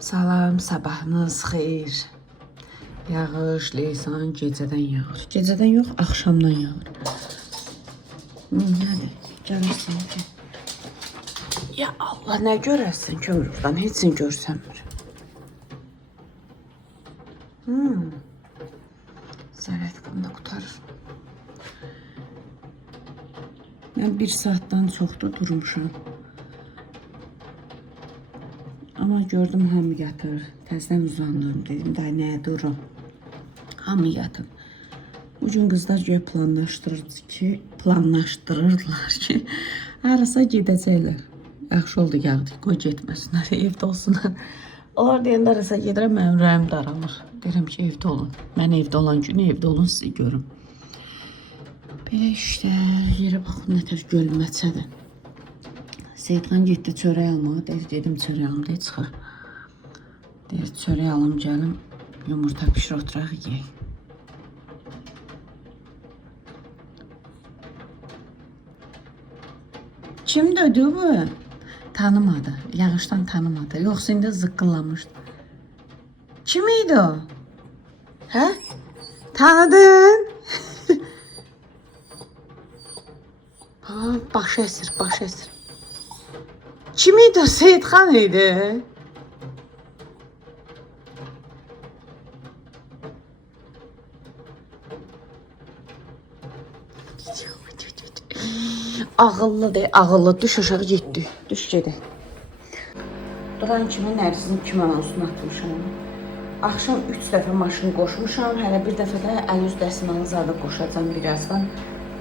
Salam, sabahınız xeyir. Yağış, leysan gecədən yağır. Gecədən yox, axşamdan yağır. Nədir? Gəlirsən ki. Ya Allah, nə görəsən kömürdən, heç nə görsənmir. Zərətqım da qutarır. Mən 1 saatdan çoxdur durmuşam. Ama gördüm hamı yatır. Təzədən uzandım. Dedim daha nəyə durum. Hamı yatır. Bugün qızlar göyə planlaşdırırdılar ki, harasa gedəcəklər. Yaxşı oldu yağdı. Qoy getməsinlər, evdə olsunlar. Onlar deyəndə harasa gedirəm, mənim ürəyim daralır. Deyirəm ki, evdə olun. Mən evdə olan gün evdə olun, sizi görüm. Belə işte, yerə baxın, nətər gölməçədir. Seyidxan getdi çörək almağa, dedim çörək alım deyə çıxır. Deyir, çörək alım gəlim, yumurta pişir oturaq yeyək. Kim döydü bu? Tanımadı, yağışdan tanımadı. Yoxsa indi zıqqıllamışdı. Kim idi o? Hə? Tanıdın? Ha, baş əsir, baş əsir. Kim idi o? Seyidxan idi. Ağıllı de, ağıllı. Düş aşağı getdi. Düş gedək. Duran kimi Nərzinin kim anonsunu atmışam. Axşam 3 dəfə maşın qoşmuşam. Hələ bir dəfə də əl üz dəsmalı zada qoşacam birazdan.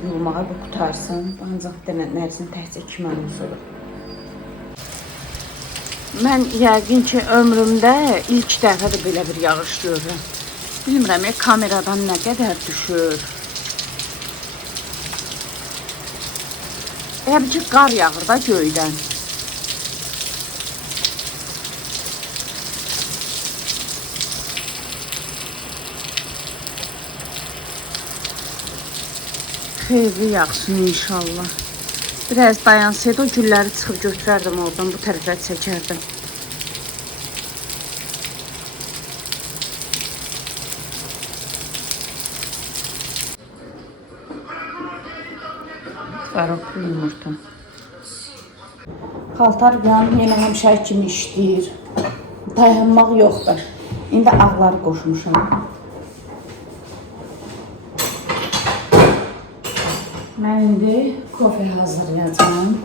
Yulmağa bu qutarsın. Ancaq demə Nərzinin təhcə kim anonsudur. Mən yəqin ki ömrümdə ilk dəfədir belə bir yağış görürəm. Bilmirəm kameradan nə qədər düşür. Elə bir ki qar yağır da göydən. Xeyirli yağsın inşallah. Biraz dayansaydı o gülləri çıxıb götürərdim oradan, bu tərəfə çəkərdim. Tvaroklu yumurta. Paltar yenə həmişə kimi işləyir. Dayanmaq yoxdur. İndi ağları qoşmuşam. Mən indi kofe hazırlayacağım.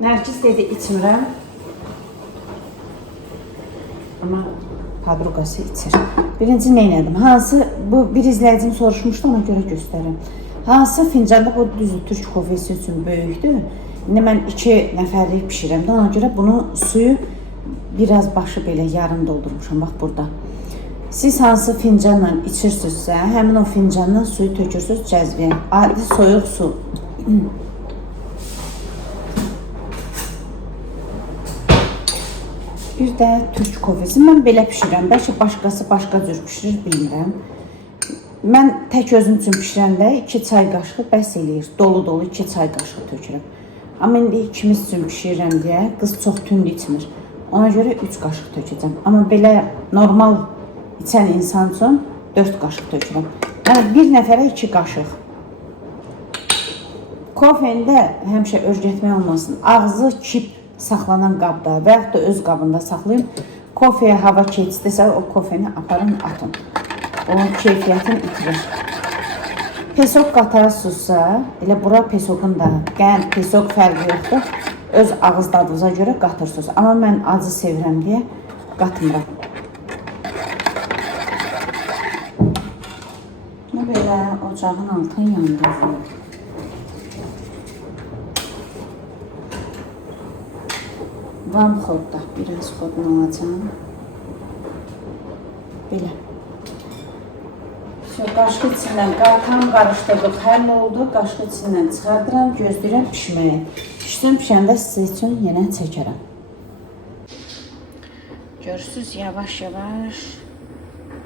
Nərgiz dedi içmirəm. Amma padruqası içir. Birinci nə elədim? Hansı, bu bir izləyicim soruşmuşdu, ona görə göstərim. Hansı fincanda bu düzü türk kofesi üçün böyükdür. İndi mən 2 nəfərlik pişirəm də, ona görə bunu suyu biraz başı belə yarım doldurmuşam, bax burada. Siz hansı fincanla içirsinizsə, həmin o fincandan suyu tökürsünüz cəzviyə. Adi soyuq su. Bir də türk kofesi. Mən belə pişirəm. Bəlkə başqası başqa cür pişirir, bilmirəm. Mən tək özüm üçün pişirəndə 2 çay qaşığı bəs eləyir. Dolu-dolu 2 çay qaşığı tökürəm. Amma indi ikimiz üçün pişirirəm deyə qız çox tünd içmir. Ona görə 3 qaşıq tökəcəm. Amma belə normal içən insan üçün 4 qaşıq tökürəm. Yəni bir nəfərə 2 qaşıq. Kofeni də həmişə örgətmək olmasın. Ağzı kip saxlanan qabda və yaxud da öz qabında saxlayın. Kofeyə hava keçdiysə o kofeni aparın, atın. Onun keyfiyyətini itirir. Pesok qatarsınızsa, elə bura pesokun da, qəm, pesok fərqi yoxdur. Öz ağız dadınıza görə qatırsınız. Amma mən acı sevirəm deyə qatmıram. Belə ocağın altını yandırırım. Vam xodda biraz qodunu alacağım. Belə. Qaşıq içindən tam qarışdırdıq, həll oldu. Qaşıq içindən çıxardıram, gözləyirəm pişməyə. Pişəndə sizə üçün yenə çəkərəm. Görürsünüz, yavaş-yavaş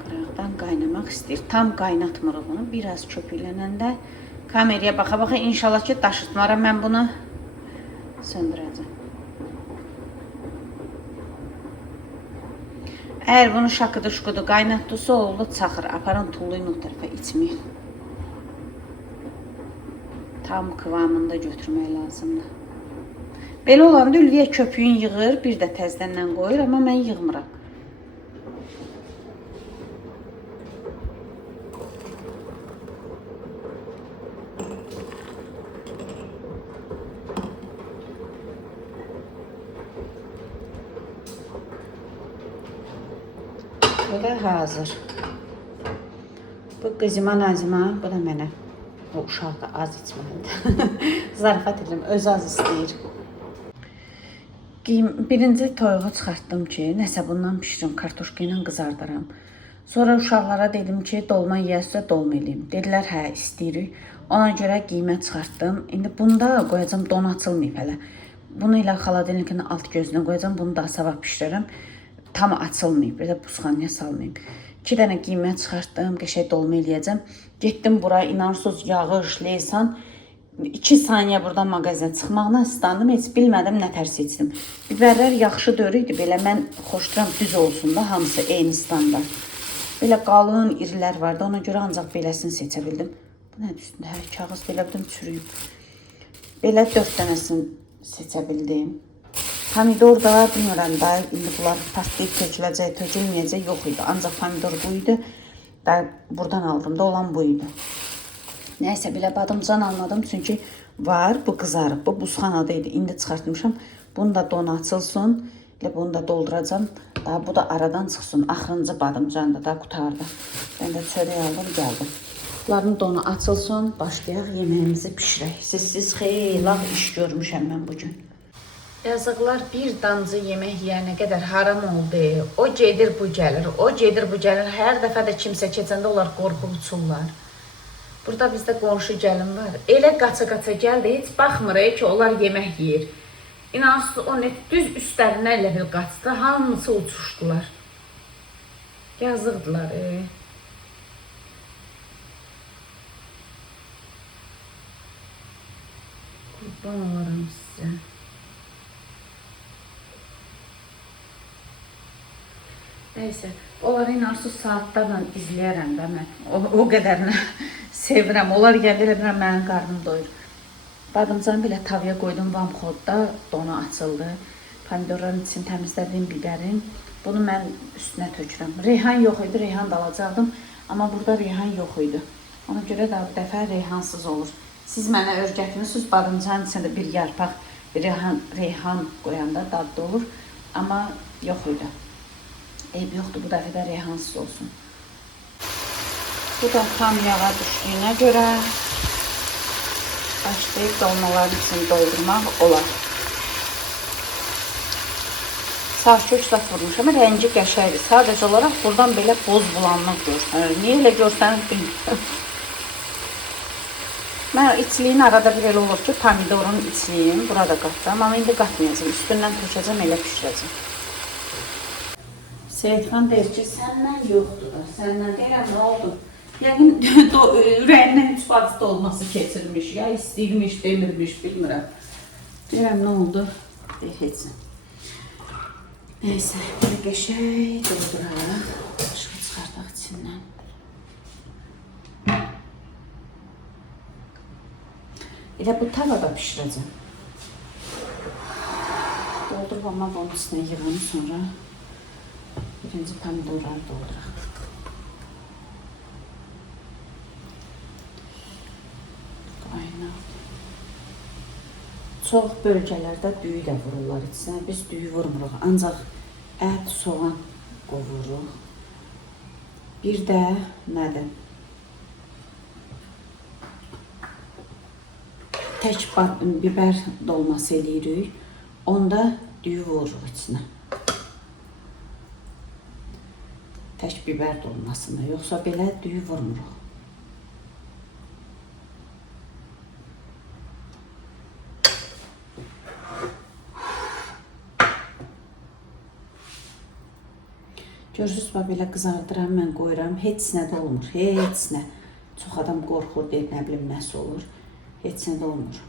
qıraqdan qaynamaq istəyir. Tam qaynatmırıq bunu. Biraz köpüklənəndə kameraya baxa-baxa inşallah ki daşıtmaram. Mən bunu söndürəcəm. Əgər bunu şakıdı-şukudu qaynatdısa oldu, çaxır. Aparan tulluyun o tərəfə içməyir. Tam kıvamında götürmək lazımdır. Belə olanda Ülviyə köpüyün yığır, bir də təzədən qoyur, amma mən yığmıram. Bu da hazır. Bu qızıma Nazima, bu da mənə. O uşaq da az içməlidir. Zarafat edirəm, özü az istəyir. Birinci toyuğu çıxartdım ki, nəsə bundan pişirim, kartoşka ilə qızardıram. Sonra uşaqlara dedim ki, dolma yeyəsə dolma eləyim. Dedilər, hə, istəyirik. Ona görə qiymət çıxartdım. İndi bunda qoyacam, don açılmayıb hələ. Bunu ilə xaladelnikin alt gözünə qoyacam, bunu da sabah pişirərəm. Tam açılmayıb, belə buzxanaya salmayıb. 2 dənə qiymət çıxartdım, qəşəng dolma eləyəcəm. Getdim bura, inarsız yağış, leysan. 2 saniyə buradan mağazaya çıxmaqla ıslandım, heç bilmədim nə tərs seçdim. Biberlər yaxşı dörüydü, belə mən xoşduram düz olsun da, hamısı eyni standart. Belə qalın irilər vardı, ona görə ancaq beləsini seçə bildim. Bu nədir üstündə? Hər kağız belə bildim çürüyüb. Belə 4 dənəsini seçə bildim. Pomidor da bilmirəm da, indi bunlar partlayıb töküləcək, tökülməyəcək, yox idi. Ancaq pomidor bu idi. Buradan aldım da olan bu idi. Nəysə, belə badımcan almadım, çünki var, bu qızarıb, bu buzxanada idi. İndi çıxartmışam, bunu da don açılsın, bunu da dolduracam. Daha bu da aradan çıxsın, axırıncı badımcan da qutarda. Ben də çörək aldım, gəldim. Bunların donu açılsın, başlayaq yeməyimizi pişirək. Siz xeyli iş görmüşəm mən bugün. Yazıqlar bir damcı yemək yeyənə qədər haram oldu. O gedir, bu gəlir, o gedir, bu gəlir. Hər dəfə də kimsə keçəndə onlar qorxub uçurlar. Burada bizdə qonşu gəlin var. Elə qaça-qaça gəldi, heç baxmır ki, onlar yemək yeyir. İnansız o net düz üstlərinə elə bir qaçdı, hamısı uçuşdular. Yazıqdılar. Qurban olaram sizə. Neyse, onları inansız saatlarla izləyərəm də mən. O qədərini sevirəm. Onlar gəlirəm, mənim qarnım doyur. Badımcanı belə tavaya qoydum, vamxodda donu açıldı. Pomidorların için təmizlədim biberin. Bunu mən üstünə tökürəm. Reyhan yox idi, reyhan da alacaqdım. Amma burada reyhan yox idi. Ona görə də bu dəfə reyhansız olur. Siz mənə öyrətmisiniz, badımcanın içində bir yarpaq, bir reyhan qoyanda dadlı olur. Amma yox idi. Eyb yoxdur, bu dəfə də reyhansız olsun. Bu da tam yağa düşdüyünə görə başlayıb dolmaların içini doldurmaq olar. Sarközlə vurmuşam, rəngi qəşəkdir. Sadəcə olaraq buradan belə boz bulanlıq görsənir. Niyə elə görsənir bilmirəm. Mən içliyin arada bir elə olur ki, pomidorun içliyini burada qatacam. Amma indi qatmayacağım. Üstündən tökəcəm, elə pişirəcəm. Seyidxan deyir ki, səndən yoxdur da, səndən deyirəm, nə oldu? Yəqin ürəyindən 3 bacı dolması keçirmiş, ya istəyirmiş, demirmiş, bilmirəm. Deyirəm, nə oldu? Deyir, heçsin. Neysə, belə qəşək dolduraq, başqa çıxardaq içindən. Elə bu tavada pişirəcəm. Doldurub amma bunun üstünə yığını sonra birinci pomidorları dolduraq. Çox bölgələrdə düyü də vururlar içinə. Biz düyü vurmuruq, ancaq ət, soğan qovururuq. Bir də nədir? Tək biber dolması eləyirik. Onda düyü vururuq içinə. Tək biber dolmasında, yoxsa belə düyü vurmuruq. Görürsünüz, belə qızardıram, mən qoyuram. Heç nə də olmur, heç nə. Çox adam qorxur, deyib, nə bilim, nəsə olur. Heç nə də olmur.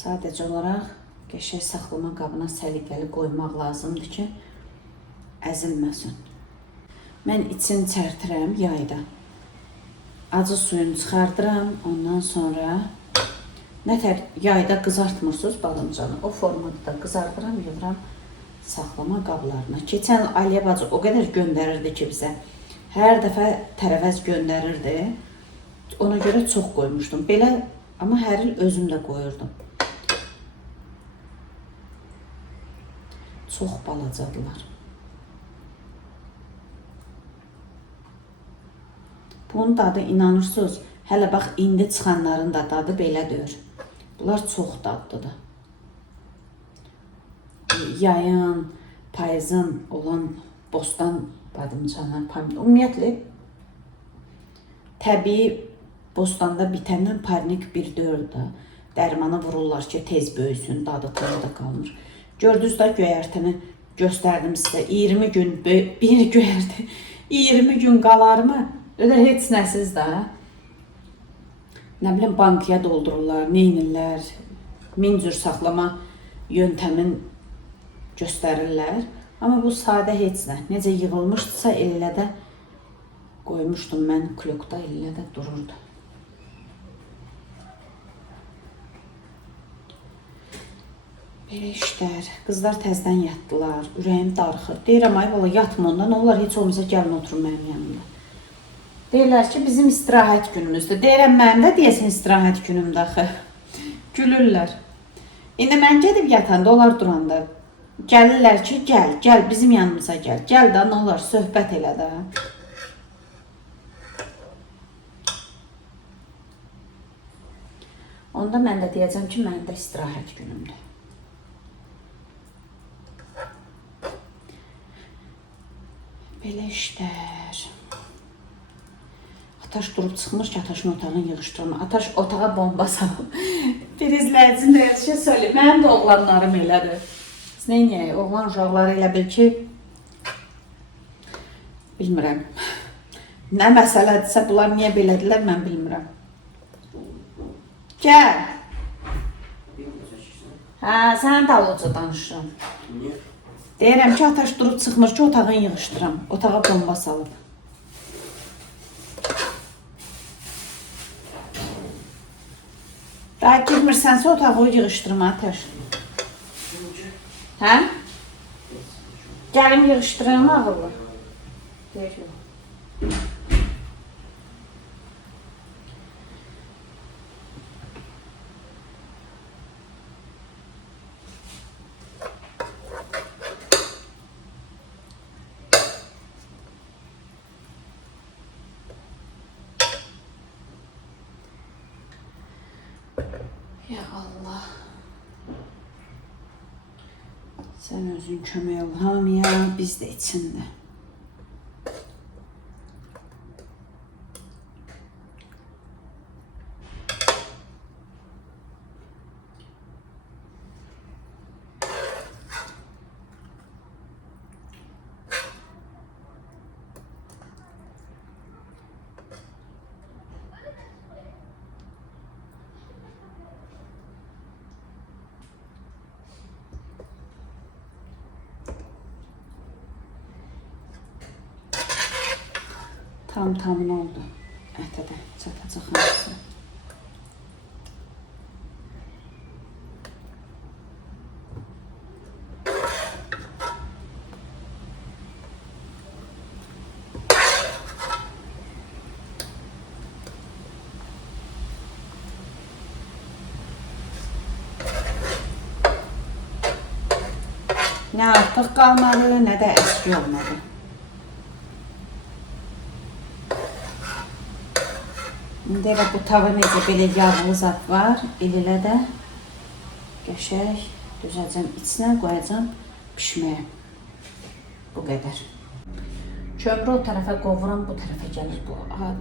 Sadəcə olaraq Qəşəng saxlama qabına səliqəli qoymaq lazımdır ki, əzilməsin. Mən içini çərtirəm yayda. Acı suyunu çıxardıram, ondan sonra nətər yayda qızartmırsınız badımcanı. O formada da qızardıram, yığıram saxlama qablarına. Keçən il Aliyə bacı o qədər göndərirdi ki bizə. Hər dəfə tərəvəz göndərirdi. Ona görə çox qoymuşdum. Belə, amma hər il özüm də qoyurdum. Çox balacadılar. Bunun dadı inanırsınız, hələ bax indi çıxanların da dadı belədir. Bunlar çox dadlıdır. Yayın, payızın olan bostan badımcanlar, pomidor. Ümumiyyətlə, təbii bostanda bitəndən parnik 1-4 da dərmanı vururlar ki, tez böyüsün, dadı da qalmır. Gördünüz də göyərtini göstərdim sizə. 20 gün bir göyərti, 20 gün qalarmı? Öyle heç nəsiz də. Nə bilim, bankaya doldururlar, neynirlər, min cür saxlama yöntəmin göstərirlər. Amma bu sadə heç nə. Necə yığılmışdısa elə də qoymuşdum mən klokda, elə də dururdu. Belə işlər. Qızlar təzdən yatdılar, ürəyim darıxır. Deyirəm, ay valla yatma ondan, onlar heç olmasa gəlin oturun mənim yanımda. Deyirlər ki, bizim istirahət günümüzdür. Deyirəm, mənim də deyəsin istirahət günümdə axı. Gülürlər. İndi mən gedib yatanda, onlar duranda gəlirlər ki, gəl, bizim yanımıza gəl. Gəl də, nə olar, söhbət elə də. Onda mən də deyəcəm ki, mənim də istirahət günümdür. Belə işlər. Ataş durub çıxmır ki, Ataşın otağını yığışdırma. Ataş otağa bomba salıb. Bir izləyicim də yazışa söyləyib. Mənim də oğlanlarım elədir. Biz neynəyək? Oğlan uşaqları elə bil ki, bilmirəm. Nə məsələdirsə, bunlar niyə belədirlər, mən bilmirəm. Gəl. Hə, sən davulca danışıram. Niyə? Deyirəm ki, Ataş durub çıxmır ki, otağını yığışdıram. Otağa bomba salıb. Daha girmirsənsə otağı yığışdırma, Ataş. Hə? Gəlim yığışdırım ağıllı. Deyir yox. Ya Allah. Sen özün kömək ol hamıya, biz də içində. Tamın oldu. Ətə də çatacaq hamısı. Nə artıq qalmadı, nə də əski olmadı. İndi elə bu tava necə belə yağlı zat var, elə də qəşəng düzəcəm içinə, qoyacam pişməyə. Bu qədər. Kömrü o tərəfə qovuram, bu tərəfə gəlir. Bu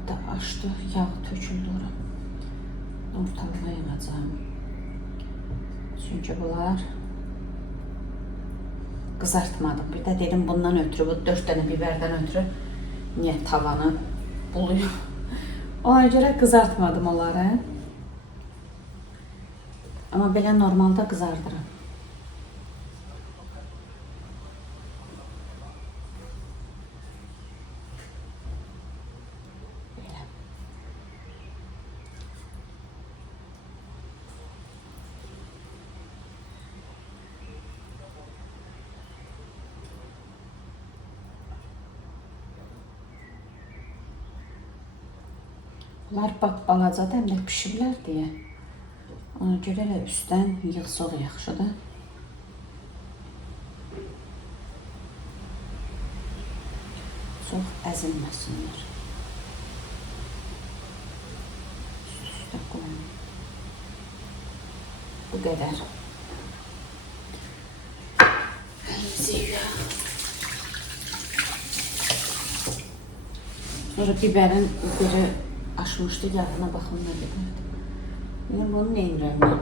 da açdı, yağ töküldü ora. Ortalığa yığacam. Çünki bunlar qızartmadım. Bir də dedim bundan ötürü, bu 4 dənə biberdən ötürü niyə tavanı buluyum. Ona görə qızartmadım onları. Amma belə normalda qızardıram. Bunlar bax balacadır, həm də pişirlər deyə. Ona görə elə üstdən yığsaq yaxşıdır. Çox əzilməsinlər. Üst-üstə qoyun. Bu qədər. Sonra bibərin biri aşmışdı, yağına baxın nə qədərdir. Bunu nə edirəm mən?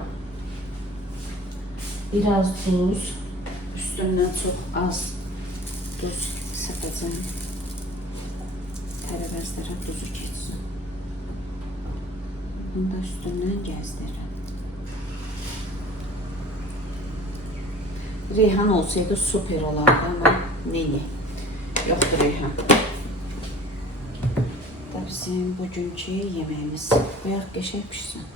Biraz duz, üstündən çox az duz səpəcəm. Tərəvəzlərə duzu keçsin. Bunu da üstündən gəzdirirəm. Reyhan olsaydı super olardı, ama neyi? Yoxdur reyhan. Da bizim bugünkü yeməyimiz. Bayaq qəşəng pişsin.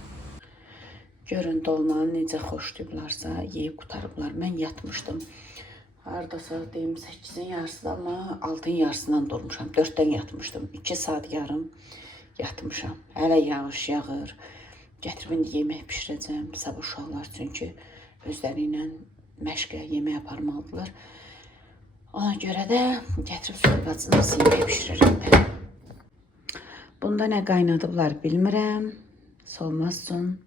Görün dolmanı necə xoşlayıblarsa, yeyib qutarıblar. Mən yatmışdım. Hardasa deyim 8-in yarısıda, amma 6-ın yarısından durmuşam. 4-dən yatmışdım. 2 saat yarım yatmışam. Hələ yağış yağır. Gətirib indi yemək pişirəcəm. Sabah uşaqlar çünki özləri ilə məşqə yemək aparmalıdırlar. Ona görə də gətirib sorbacını yemək pişiririm də. Bunda nə qaynadıblar bilmirəm. Solmazsın.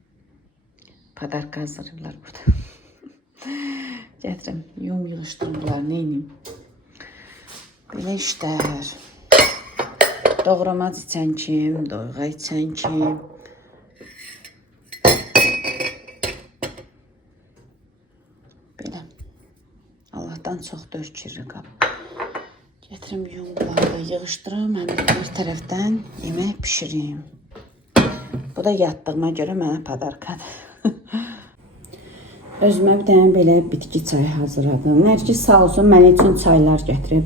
Padarka hazırlayıblar burada. Gətirim, yum yığışdırırlar, neynim. Belə işlər. Doğramaz içən kim, doyğa içən kim. Belə. Allahdan çox dörkürü qab. Gətirim, yumları da yığışdırım, həm də bir tərəfdən yemək pişireyim. Bu da yatdığıma görə mənə padarkadır. Özümə bir dənə belə bitki çayı hazırladım. Nərgiz sağ olsun mənə üçün çaylar gətirib.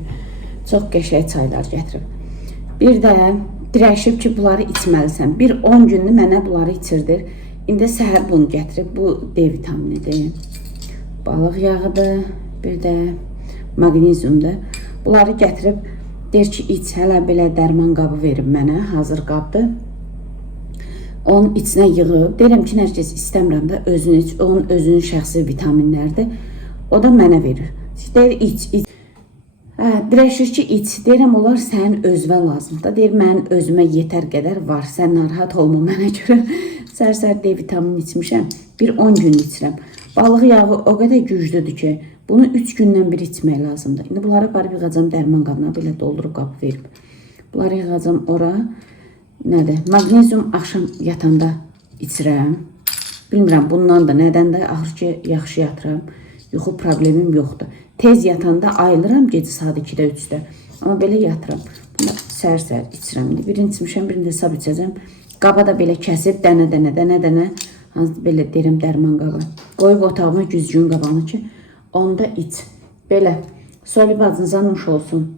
Çox qəşəng çaylar gətirib. Bir də dirəşib ki, bunları içməlisən. Bir 10 günlük mənə bunları içirdir. İndi səhər bunu gətirib. Bu D vitaminidir. Balıq yağıdır. Bir də magneziumdur. Bunları gətirib deyir ki, iç. Hələ belə dərman qabı verib mənə. Hazır qabdır. Onun içinə yığıb, deyirəm ki, nərgiz istəmirəm də özünü iç, onun özünün şəxsi vitaminlərdir. O da mənə verir. Deyir, iç. Dirəşir ki, iç. Deyirəm, onlar sənin özünə lazımdır. Deyir, mənim özümə yetər qədər var. Sən narahat olma mənə görə. Sər-sər D vitamini içmişəm. Bir 10 gün içirəm. Balıq yağı o qədər güclüdür ki, bunu 3 gündən bir içmək lazımdır. İndi bunları barıb yığacam dərman qabına, belə doldurub qab verib. Bunları yığacam ora. Nədir? Magnezium axşam yatanda içirəm. Bilmirəm bundan da, nədən də axır ki, yaxşı yatıram. Yuxu problemim yoxdur. Tez yatanda ayılıram gecə saat 2-də, 3-də. Amma belə yatıram. Bunu səhər-səhər içirəm. Birini içmişəm, birini də hesab içəcəm. Qaba da belə kəsib, dənə-dənə, hansı belə deyirəm dərman qaba. Qoyub otağıma güzgün qabanı ki, onda iç. Belə, Solib acınıza nuş olsun.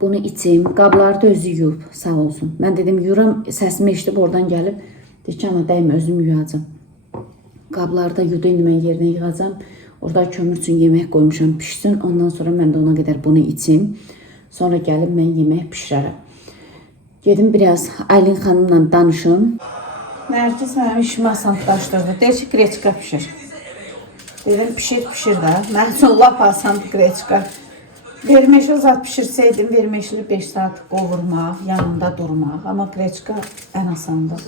Bunu içim. Qabları da özü yuyub, sağ olsun. Mən dedim, yuyuram, səsimi eşidib oradan gəlib. Deyir ki, ana dəymə, özüm yuyacam. Qabları da yudu, indi mən yerinə yığacam. Orada kömür üçün yemək qoymuşam, pişsin. Ondan sonra mən də ona qədər bunu içim. Sonra gəlib mən yemək pişirərəm. Gedim biraz Aylin xanımla danışım. Nərgiz mənim işimi asanlaşdırdı. Deyir ki, qreçka pişir. Dedim, pişir də. Mən üçün lap asandır qreçka. Vermeşli zat pişirsəydim, vermeşli 5 saat qovurmaq, yanında durmaq. Amma qreçka ən asandır.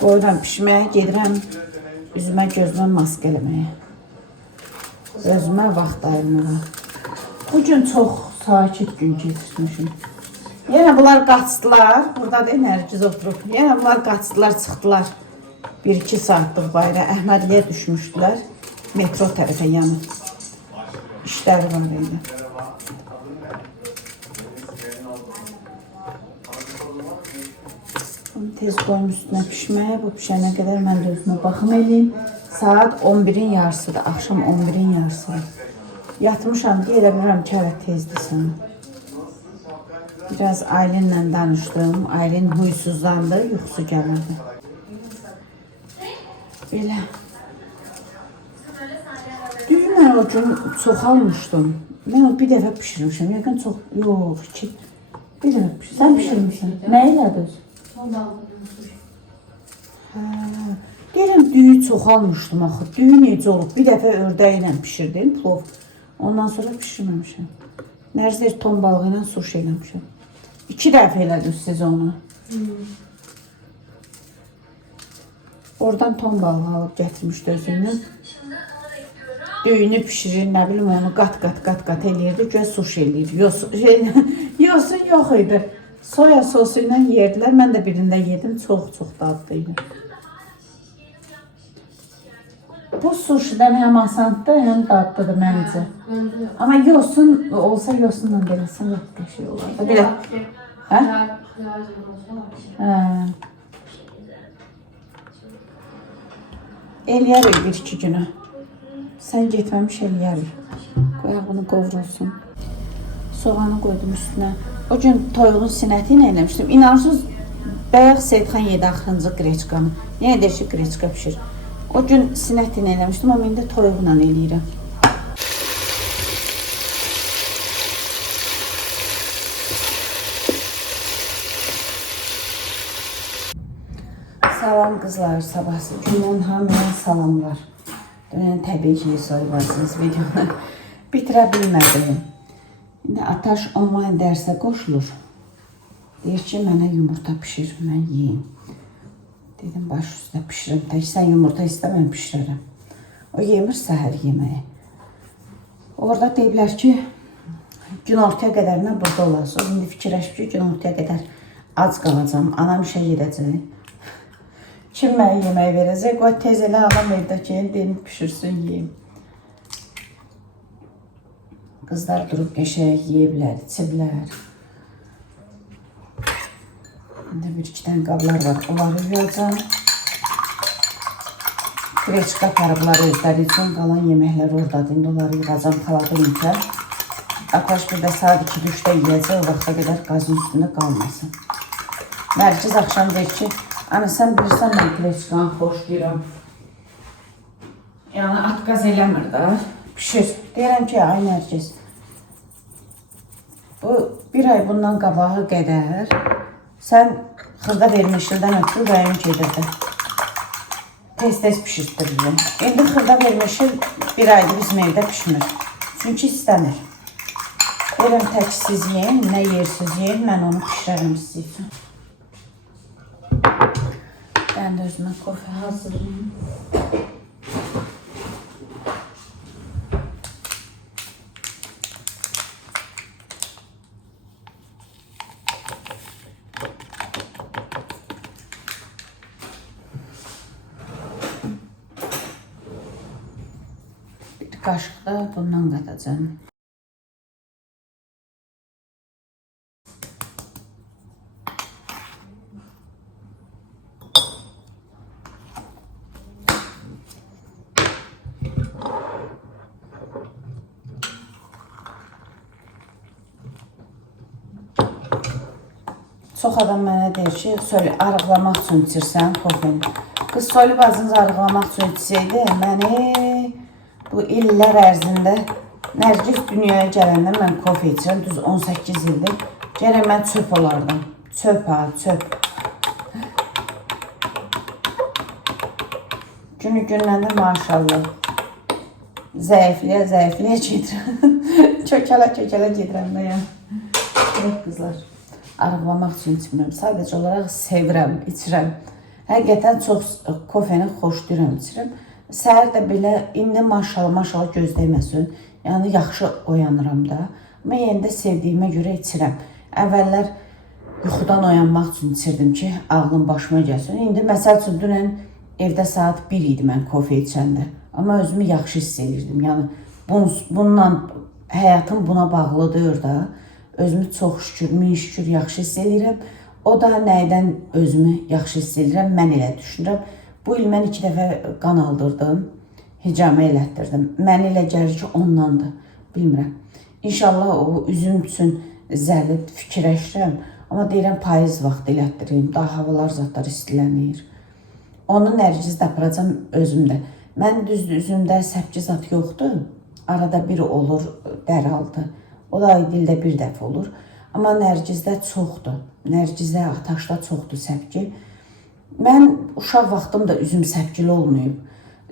Qoyuram pişməyə, gedirəm üzümə, gözümə mask eləməyə. Özümə vaxt ayırmağa. Bugün çox sakit gün keçirmişim. Yenə bunlar qaçdılar. Burada da Nərgiz oturub. Yenə bunlar qaçdılar, çıxdılar. 1-2 saatlıq bayra Əhmədliyə düşmüşdülər. Metro tərəfə yanı. İşləri var idi. Tez qoyum üstünə pişməyə. Bu pişənə qədər mən də özümə baxım eləyim. Saat 11-in yarısıdır. Axşam 11-in yarısıdır. Yatmışam deyə elə bilirəm ki, hələ tezdir sana. Biraz Aylinlə danışdım. Aylin huysuzlandı, yuxusu gəlirdi. Belə. Düzü mən o gün çox almışdım. Mən o bir dəfə pişirmişəm. Yəqin çox, yox, iki. Bir dəfə pişirmişəm. Sən pişirmişsən. Nə elədi? Deyirəm, düyü çoxalmışdım axı. Düyü necə olub? Bir dəfə ördəklə pişirdim, plov. Ondan sonra pişirməmişəm. Nərsə ton balığı ilə sushi eləmişəm. 2 dəfə elədim siz onu. Oradan ton balığı alıb gətirmişdi özündən. Düyünü pişirir, nə bilim onu qat eləyirdi, göz sushi eləyir. Yosun yox idi. Soya sosu ilə yerdilər. Mən də birində yedim, çox dadlı idi. Bu sushidən həm asandır, həm dadlıdır məncə. Amma yosun olsa yosunla beləsən yox qəşəng olar. Belə. Hə? Eləyərik 1-2 günə. Sən getməmiş eləyərik. Qoyaq bunu qovrulsun. Soğanı qoydum üstünə. O gün toyuğun sinəti ilə eləmişdim. İnanırsınız, bayaq Seyidxan yedi axırıncı qreçkanı. Yenə deyir ki, qreçka pişir. O gün sinət ilə eləmişdim, amma indi toyuqla eləyirəm. Salam qızlar, sabahsı gündən hamıya salamlar. Dünən təbii ki, soyubarsınız videonu bitirə bilmədim. İndi Ataş onlayn dərsə qoşulur. Deyir ki, mənə yumurta pişir, mən yiyeyim. Dedim, baş üstə pişirim. Tək sən yumurta istə, mən pişirərəm. O yemir səhər yeməyi. Orada deyiblər ki, günortaya qədər mən burada olasın. İndi fikirləşib ki, günortaya qədər ac qalacam. Anam işə gedəcək. Kim mənə yemək verəcək? Qoy tez elə anam evdəki deyim, pişirsin, yiyeyim. Qızlar durub qəşəng yeyiblər, içiblər. İndi 1-2 dənə qablar var, onları yuyacam. Qreçka aparıblar özləri üçün, qalan yeməklər oradadır. İndi onları yuyacam, xaladı yiyəcəm. Ataş bir də saat 2-3-də yiyəcək, o vaxta qədər qazın üstündə qalmasın. Nərgiz axşam deyir ki, ana sən bilirsən, mən qreçkanı xoşlayıram. Yəni, at qaz eləmir də, pişir. Deyirəm ki, ay Nərgiz, bu bir ay bundan qabağı qədər sən xırda vermişildən ötürü ürəyim gedirdi. Tez-tez pişirtdirdin. İndi xırda vermişil bir aydır bizim evdə pişmir. Çünki istəmir. Deyirəm, tək siz yiyin, nə yersiz yiyin, mən onu pişirərəm siz üçün. Ben de özüme kofe hazırlayayım. Bir kaşık da bundan katacağım. Çox adam mənə deyir ki, arıqlamaq üçün içirsən kofeni. Qız solib azınızı arıqlamaq üçün içsəydi, məni bu illər ərzində Nərgiz dünyaya gələndə mən kofe içirəm, düz 18 ildir. Gərək mən çöp olardım. Çöp ha, çöp. Günü gündən də maşallah. Zəifliyə gedirəm. Çökələ gedirəm də ya. Evet qızlar. Arıqlamaq üçün içmirəm. Sadəcə olaraq sevirəm, içirəm. Həqiqətən çox kofeni xoşlayıram, içirəm. Səhər də belə, indi maşallah gözdəyməsin. Yəni, yaxşı oyanıram da. Amma yenə də sevdiyimə görə içirəm. Əvvəllər yuxudan oyanmaq üçün içirdim ki, ağlım başıma gəlsin. İndi, məsəl üçün, dünən evdə saat 1 idi mən kofe içəndə. Amma özümü yaxşı hiss edirdim. Yəni, bununla həyatım buna bağlıdır da. Özümü çox şükür, min şükür yaxşı hiss edirəm. O da nəydən özümü yaxşı hiss edirəm, mən elə düşünürəm. Bu il mən 2 dəfə qan aldırdım, hicamə elətdirdim. Mən elə gəlir ki, ondandır, bilmirəm. İnşallah o üzüm üçün zəlit fikirləşirəm. Amma deyirəm, payız vaxt elətdirim, daha havalar zatlar istilənir. Onu Nərgizdə aparacam özümdə. Mən düzdür, üzümdə səpki zat yoxdur. Arada bir olur, dəraldı. O da ildə bir dəfə olur. Amma Nərgizdə çoxdur. Nərgizdə, Ataşda çoxdur səpki. Mən uşaq vaxtımda üzüm səpkili olmayıb.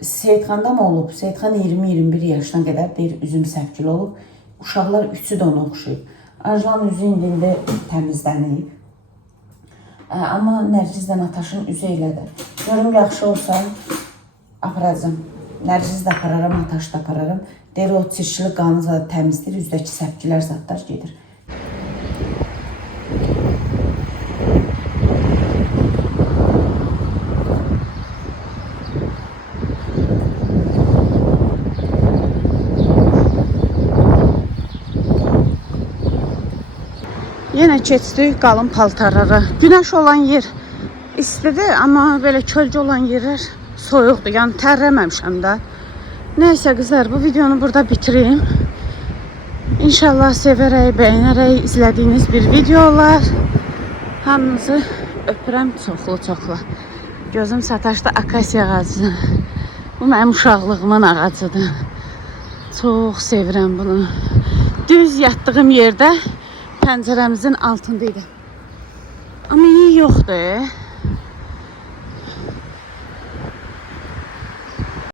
Seyidxanda mı olub? Seyidxan 20-21 yaşına qədər deyir üzüm səpkili olub. Uşaqlar üçü də ona oxşayıb. Anjlan üzü indi təmizlənib. Amma Nərgizlə Ataşın üzü elədir. Görüm yaxşı olsa aparacam. Nərgiz də apararam, Ataş da apararam. Deyir o çirkli qanı da təmizdir, üzdəki səpkilər zadlar gedir. Yenə keçdik qalın paltarlara. Günəş olan yer istidir, amma belə kölgə olan yerlər soyuqdur. Yəni tərləməmişəm də. Nəysə qızlar, bu videonu burada bitireyim. İnşallah sevərək, bəyənərək izlədiyiniz bir video olar. Hamınızı öpürəm çoxlu-çoxlu. Gözüm sataşdı akasiya ağacı. Bu mənim uşaqlığımın ağacıdır. Çox sevirəm bunu. Düz yatdığım yerdə pəncərəmizin altındaydı. Amma iyi yoxdur.